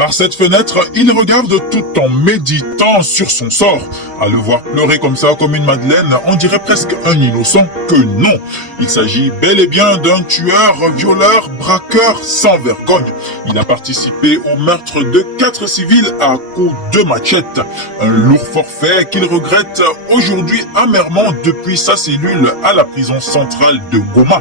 Par cette fenêtre, il regarde tout en méditant sur son sort. À le voir pleurer comme ça, comme une madeleine, on dirait presque un innocent que non. Il s'agit bel et bien d'un tueur, violeur, braqueur sans vergogne. Il a participé au meurtre de 4 civils à coups de machette. Un lourd forfait qu'il regrette aujourd'hui amèrement depuis sa cellule à la prison centrale de Goma.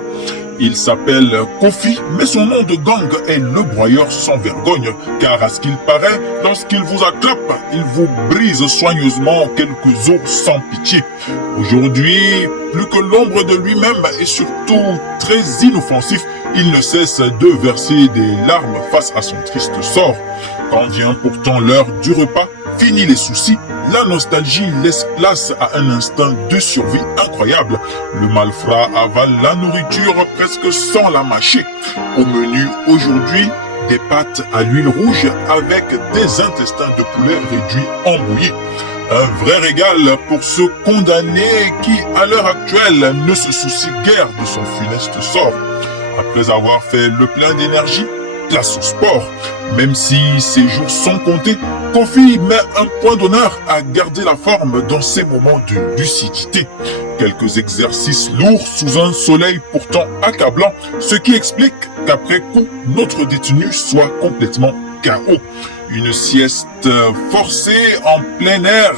Il s'appelle Kofi, mais son nom de gang est le broyeur sans vergogne, car à ce qu'il paraît, lorsqu'il vous acclape, il vous brise soigneusement quelques os sans pitié. Aujourd'hui, plus que l'ombre de lui-même et surtout très inoffensif, il ne cesse de verser des larmes face à son triste sort. Quand vient pourtant l'heure du repas, fini les soucis, la nostalgie laisse place à un instinct de survie incroyable. Le malfrat avale la nourriture presque sans la mâcher. Au menu aujourd'hui, des pâtes à l'huile rouge avec des intestins de poulet réduits en bouillie. Un vrai régal pour ce condamné qui, à l'heure actuelle, ne se soucie guère de son funeste sort. Après avoir fait le plein d'énergie, place au sport. Même si ses jours sont comptés, Kofi met un point d'honneur à garder la forme dans ses moments de lucidité. Quelques exercices lourds sous un soleil pourtant accablant, ce qui explique qu'après coup, notre détenu soit complètement KO. Une sieste forcée en plein air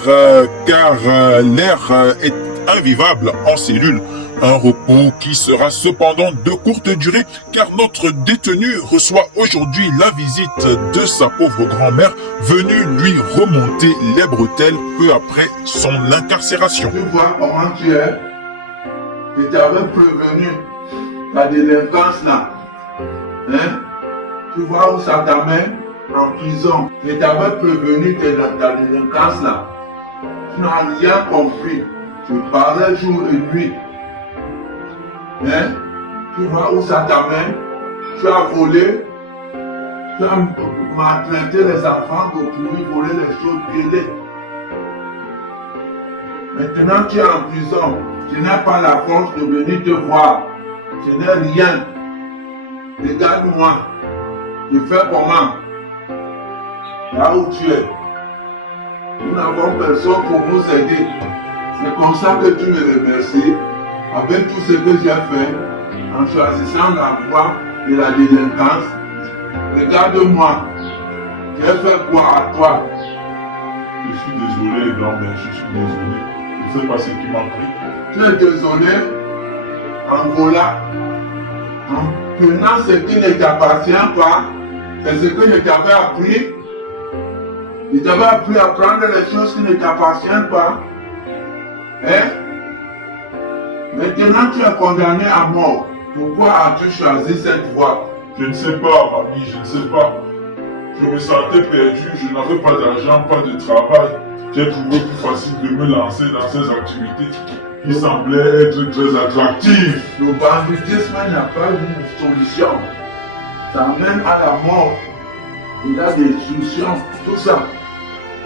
car l'air est invivable en cellule. Un repos qui sera cependant de courte durée car notre détenu reçoit aujourd'hui la visite de sa pauvre grand-mère venue lui remonter les bretelles peu après son incarcération. Tu vois comment tu es? Je t'avais prévenu la délinquance là. Hein? Tu vois où ça t'amène? En prison. Je t'avais prévenu que la délinquance là. Tu n'as rien compris. Tu parlais jour et nuit. Hein? Tu vois où ça t'amène? Tu as volé, tu as maltraité les enfants d'autrui, volé les choses privées. Maintenant tu es en prison, tu n'as pas la force de venir te voir. Tu n'es rien. Regarde-moi. Tu fais comment? Là où tu es. Nous n'avons personne pour nous aider. C'est comme ça que tu me remercies. Avec tout ce que j'ai fait, en choisissant la voie de la délinquance, regarde-moi, j'ai fait quoi à toi? Je suis désolé, grand-mère, je suis désolé. Je ne sais pas ce qui m'a pris. Tu es désolé en volant, en prenant ce qui ne t'appartient pas, c'est ce que je t'avais appris. Je t'avais appris à prendre les choses qui ne t'appartiennent pas. Hein? Maintenant tu es condamné à mort. Pourquoi as-tu choisi cette voie? Je ne sais pas, mamie, je ne sais pas. Je me sentais perdu, je n'avais pas d'argent, pas de travail. J'ai trouvé plus facile de me lancer dans ces activités qui semblaient être très attractives. Le banditisme n'a pas une solution. Ça mène à la mort. Il y a des solutions, tout ça.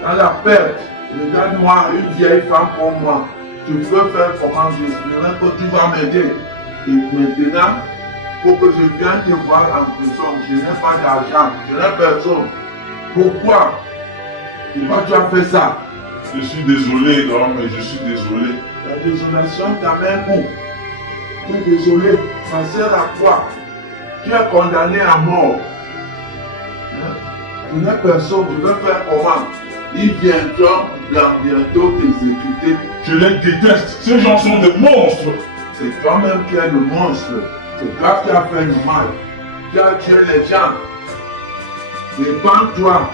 Dans la perte, regarde-moi, une vieille femme comme moi. Tu peux faire comment? J'espérais que tu vas m'aider. Et maintenant, il faut que je vienne te voir en prison. Je n'ai pas d'argent, je n'ai personne. Pourquoi? Pourquoi tu as fait ça? Je suis désolé, grand, mais je suis désolé. La désolation t'amène où? Tu es désolé, ça sert à quoi? Tu es condamné à mort. Je n'ai personne, je vais faire comment? Ils viendront bientôt t'exécuter. Je les déteste, ces gens sont des monstres. C'est toi-même qui es le monstre. C'est toi qui as fait le mal. Tu as tué les gens. Répands-toi.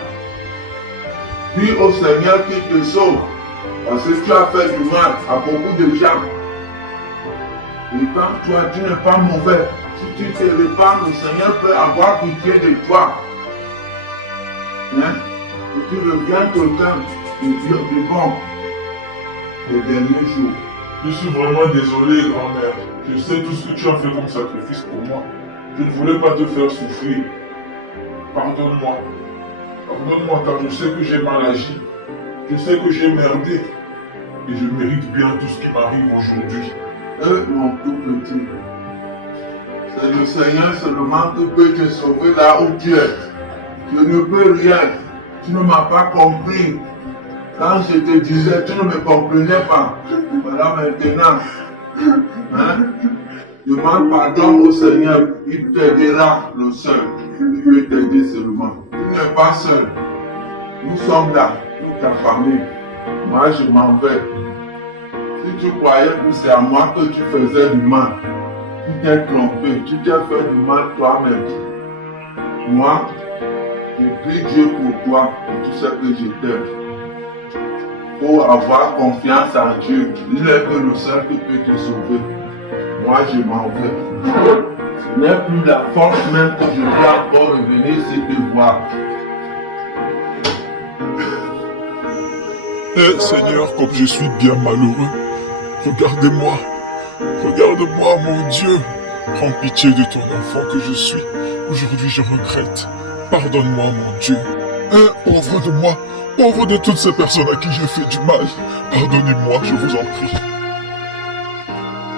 Prie au Seigneur qui te sauve. Parce que tu as fait du mal à beaucoup de gens. Répands-toi, tu n'es pas mauvais. Si tu te répands, le Seigneur peut avoir pitié de toi. Hein? Et tu reviens tout le temps de bon. Les derniers jours. Je suis vraiment désolé, grand-mère. Je sais tout ce que tu as fait comme sacrifice pour moi. Je ne voulais pas te faire souffrir. Pardonne-moi. Pardonne-moi car je sais que j'ai mal agi. Je sais que j'ai merdé. Et je mérite bien tout ce qui m'arrive aujourd'hui. Mon tout petit. C'est le Seigneur seulement qui peut te sauver là où tu es. Je ne peux rien. Tu ne m'as pas compris. Quand je te disais, tu ne me comprenais pas. Voilà maintenant. Hein? Demande pardon au Seigneur. Il t'aidera le seul. Il peut t'aider seulement. Tu n'es pas seul. Nous sommes là pour ta famille. Moi, je m'en vais. Si tu croyais que c'est à moi que tu faisais du mal, tu t'es trompé. Tu t'es fait du mal toi-même. Moi, je prie Dieu pour toi et tu sais que je t'aime. Il faut avoir confiance en Dieu. Il n'est que le seul qui peut te sauver. Moi, je m'en vais. Ce n'est plus la force même que je dois encore revenir ici te voir. Eh Seigneur, comme je suis bien malheureux, regardez-moi. Regarde-moi, mon Dieu. Prends pitié de ton enfant que je suis. Aujourd'hui, je regrette. Pardonne-moi, mon Dieu. Pauvre de moi, pauvre de toutes ces personnes à qui j'ai fait du mal. Pardonnez-moi, je vous en prie.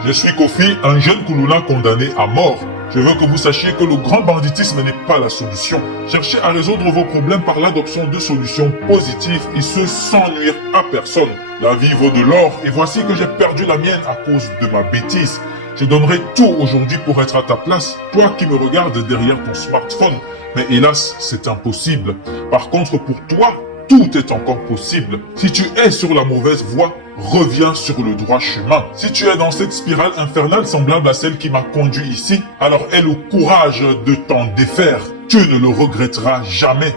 Je suis Kofi, un jeune Koulouna condamné à mort. Je veux que vous sachiez que le grand banditisme n'est pas la solution. Cherchez à résoudre vos problèmes par l'adoption de solutions positives et ce sans nuire à personne. La vie vaut de l'or et voici que j'ai perdu la mienne à cause de ma bêtise. Je donnerai tout aujourd'hui pour être à ta place, toi qui me regardes derrière ton smartphone. Mais hélas, c'est impossible. Par contre, pour toi, tout est encore possible. Si tu es sur la mauvaise voie, reviens sur le droit chemin. Si tu es dans cette spirale infernale semblable à celle qui m'a conduit ici, alors aie le courage de t'en défaire. Tu ne le regretteras jamais.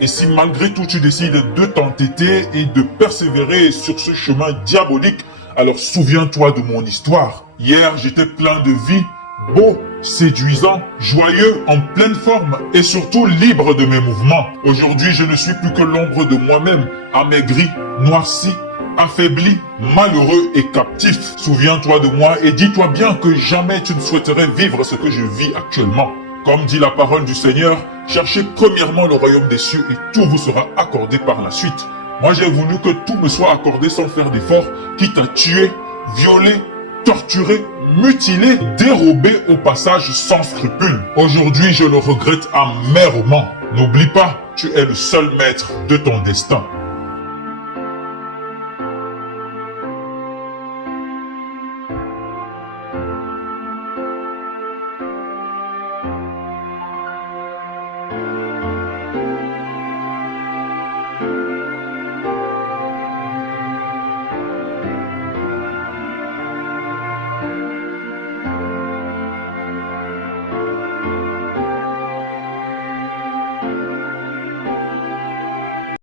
Et si malgré tout tu décides de t'entêter et de persévérer sur ce chemin diabolique, alors souviens-toi de mon histoire. Hier, j'étais plein de vie, beau, séduisant, joyeux, en pleine forme et surtout libre de mes mouvements. Aujourd'hui, je ne suis plus que l'ombre de moi-même, amaigri, noirci, affaibli, malheureux et captif. Souviens-toi de moi et dis-toi bien que jamais tu ne souhaiterais vivre ce que je vis actuellement. Comme dit la parole du Seigneur, cherchez premièrement le royaume des cieux et tout vous sera accordé par la suite. Moi, j'ai voulu que tout me soit accordé sans faire d'effort, quitte à tuer, violer, torturer, mutilé, dérobé au passage sans scrupule. Aujourd'hui, je le regrette amèrement. N'oublie pas, tu es le seul maître de ton destin.